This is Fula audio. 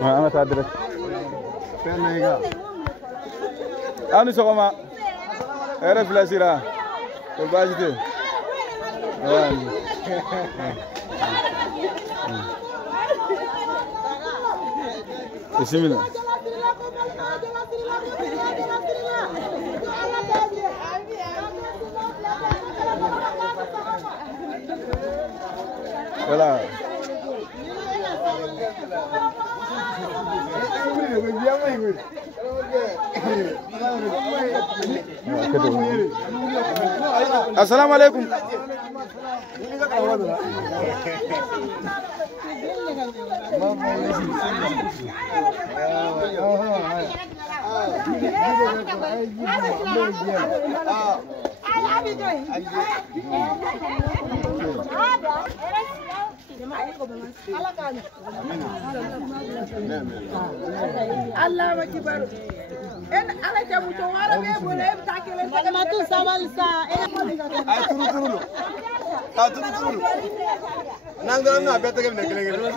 Ana ta direct. Anu sokoma. Era flasira. Ko bajite. Bismillah. Voilà. Assalamu alaikum. Allah Akbar. En ala ke muto wala be bole takele sama tu sabalsa Aturu. Nanggalam na bete ke nekele.